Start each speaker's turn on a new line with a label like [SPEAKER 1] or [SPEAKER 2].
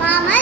[SPEAKER 1] Mama